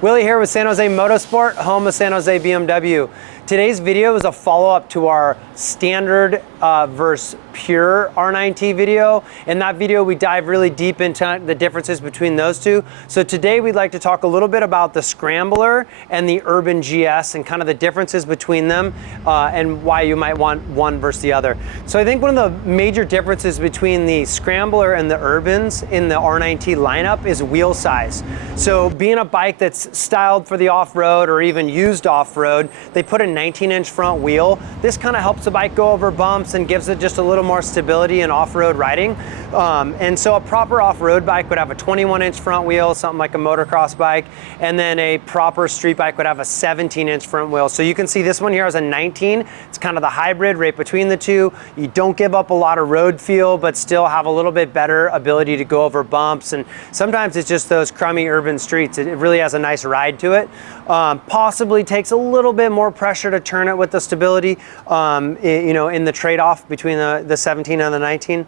Willie here with San Jose Motorsport, home of San Jose BMW. Today's video is a follow-up to our standard versus pure R9T video. In that video, we dive really deep into the differences between those two. So today we'd like to talk a little bit about the Scrambler and the Urban GS and kind of the differences between them and why you might want one versus the other. So I think one of the major differences between the Scrambler and the Urbans in the R9T lineup is wheel size. So being a bike that's styled for the off-road or even used off-road, they put a 19-inch front wheel. This kind of helps the bike go over bumps and gives it just a little more stability in off-road riding. And so a proper off-road bike would have a 21-inch front wheel, something like a motocross bike, and then a proper street bike would have a 17-inch front wheel. So you can see this one here has a 19. It's kind of the hybrid right between the two. You don't give up a lot of road feel, but still have a little bit better ability to go over bumps. And sometimes it's just those crummy urban streets. It really has a nice ride to it. Possibly takes a little bit more pressure to turn it with the stability, you know, in the trade-off between the 17 and the 19.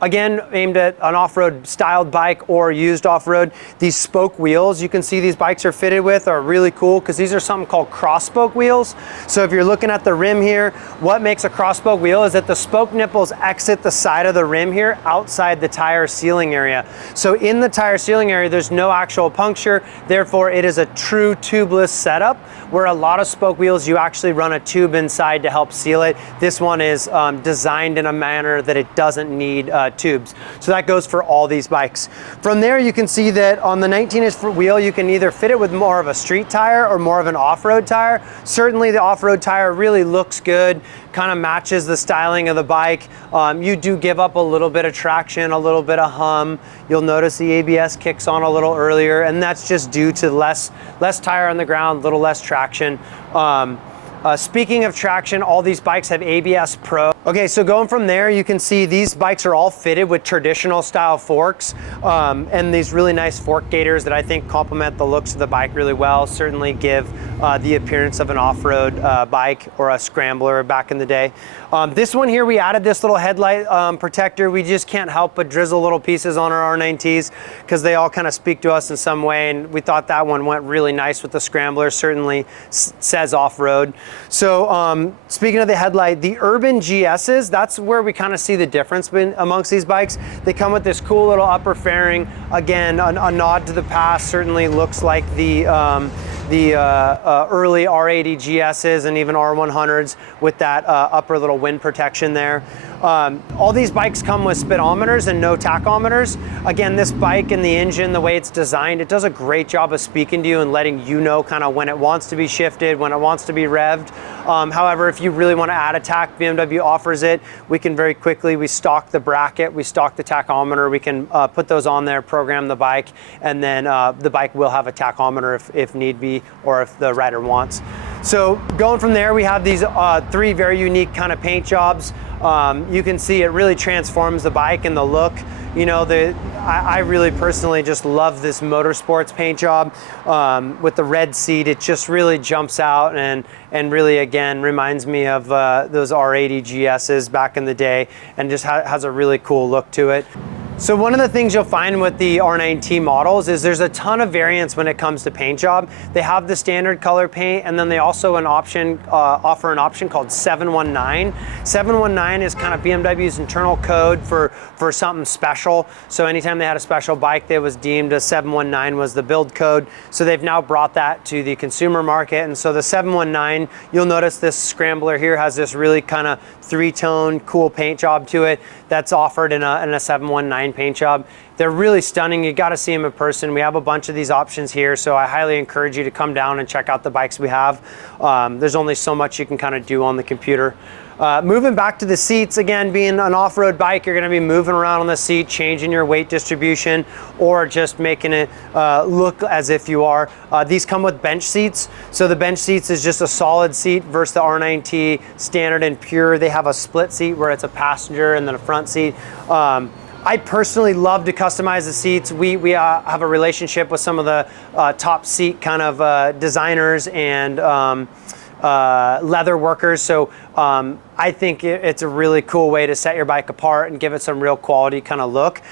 Again, aimed at an off-road styled bike or used off-road. These spoke wheels you can see these bikes are fitted with are really cool because these are something called cross-spoke wheels. So if you're looking at the rim here, what makes a cross-spoke wheel is that the spoke nipples exit the side of the rim here outside the tire sealing area. So in the tire sealing area, there's no actual puncture. Therefore, it is a true tubeless setup where a lot of spoke wheels, you actually run a tube inside to help seal it. This one is designed in a manner that it doesn't need tubes. So that goes for all these bikes. From there, you can see that on the 19-inch wheel, you can either fit it with more of a street tire or more of an off-road tire. Certainly the off-road tire really looks good, kind of matches the styling of the bike. You do give up a little bit of traction, a little bit of hum. You'll notice the ABS kicks on a little earlier, and that's just due to less tire on the ground, a little less traction. Speaking of traction, all these bikes have ABS Pro. Okay, so going from there, you can see these bikes are all fitted with traditional style forks and these really nice fork gators that I think complement the looks of the bike really well, certainly give the appearance of an off-road bike or a Scrambler back in the day. This one here, we added this little headlight protector. We just can't help but drizzle little pieces on our R9Ts because they all kind of speak to us in some way, and we thought that one went really nice with the Scrambler, certainly says off-road. So speaking of the headlight, the Urban GSs, that's where we kind of see the difference amongst these bikes. They come with this cool little upper fairing. Again, a nod to the past, certainly looks like the early R80 GSs and even R100s with that upper little wind protection there. All these bikes come with speedometers and no tachometers. Again, this bike and the engine, the way it's designed, it does a great job of speaking to you and letting you know kind of when it wants to be shifted, when it wants to be revved. However, if you really want to add a tach, BMW offers it. We can very quickly, we stock the bracket, we stock the tachometer, we can put those on there, program the bike, and then the bike will have a tachometer if need be, or if the rider wants. So going from there, we have these three very unique kind of paint jobs. You can see it really transforms the bike and the look. You know, I really personally just love this motorsports paint job with the red seat. It just really jumps out and really, again, reminds me of those R80 GSs back in the day, and just has a really cool look to it. So one of the things you'll find with the R9T models is there's a ton of variance when it comes to paint job. They have the standard color paint, and then they also offer an option called 719. 719 is kind of BMW's internal code for something special. So anytime they had a special bike that was deemed a 719 was the build code. So they've now brought that to the consumer market. And so the 719, you'll notice this Scrambler here has this really kind of three-tone cool paint job to it that's offered in a 719 paint job. They're really stunning. You got to see them in person. We have a bunch of these options here, so I highly encourage you to come down and check out the bikes we have. There's only so much you can kind of do on the computer. Moving back to the seats, again, being an off-road bike, you're going to be moving around on the seat, changing your weight distribution, or just making it look as if you are. These come with bench seats. So the bench seats is just a solid seat versus the R9T standard and pure. They have a split seat where it's a passenger and then a front seat. I personally love to customize the seats. We have a relationship with some of the top seat kind of designers and leather workers. So I think it's a really cool way to set your bike apart and give it some real quality kind of look.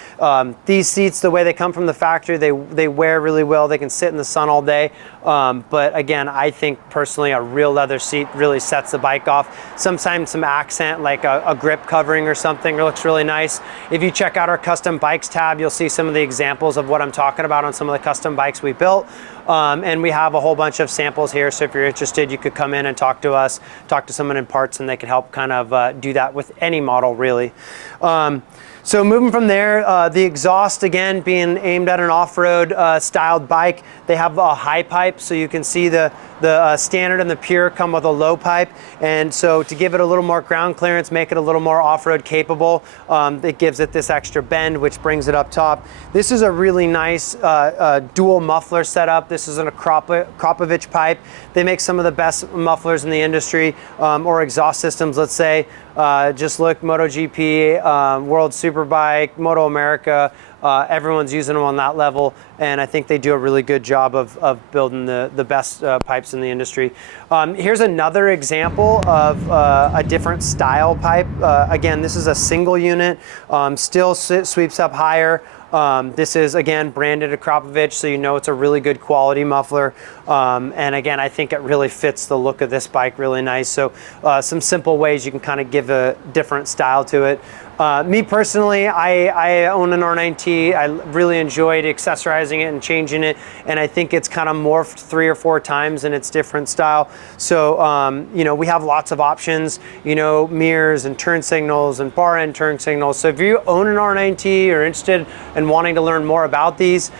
These seats, the way they come from the factory, they wear really well. They can sit in the sun all day. But again, I think personally a real leather seat really sets the bike off. Sometimes some accent like a grip covering or something looks really nice. If you check out our custom bikes tab, you'll see some of the examples of what I'm talking about on some of the custom bikes we built. And we have a whole bunch of samples here, so if you're interested, you could come in and talk to us, talk to someone in parts, and they can help kind of do that with any model, really. So moving from there, the exhaust, again, being aimed at an off-road styled bike, they have a high pipe, so you can see the standard and the pure come with a low pipe. And so to give it a little more ground clearance, make it a little more off-road capable, it gives it this extra bend, which brings it up top. This is a really nice dual muffler setup. This is a Kropovich pipe. They make some of the best mufflers in the industry, or exhaust systems, let's say. Just look, MotoGP, World Superbike, Moto America, everyone's using them on that level, and I think they do a really good job of building the best pipes in the industry. Here's another example of a different style pipe. Again, this is a single unit, still sweeps up higher. This is, again, branded a Kropovich, so you know it's a really good quality muffler. And again, I think it really fits the look of this bike really nice. So some simple ways you can kind of give a different style to it. Me personally, I own an R9T. I really enjoyed accessorizing it and changing it, and I think it's kind of morphed 3 or 4 times in its different style. So, you know, we have lots of options, you know, mirrors and turn signals and bar end turn signals. So if you own an R9T or interested in wanting to learn more about these,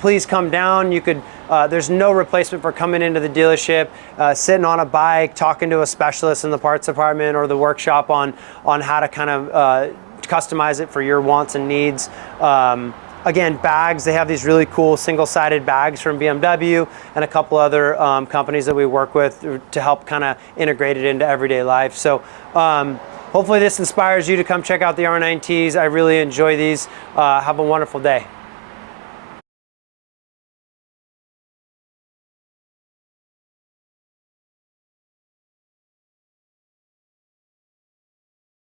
please come down. You could, there's no replacement for coming into the dealership, sitting on a bike, talking to a specialist in the parts department or the workshop on how to kind of customize it for your wants and needs. Again, bags, they have these really cool single-sided bags from BMW and a couple other companies that we work with to help kind of integrate it into everyday life. So hopefully this inspires you to come check out the R9Ts. I really enjoy these. Have a wonderful day.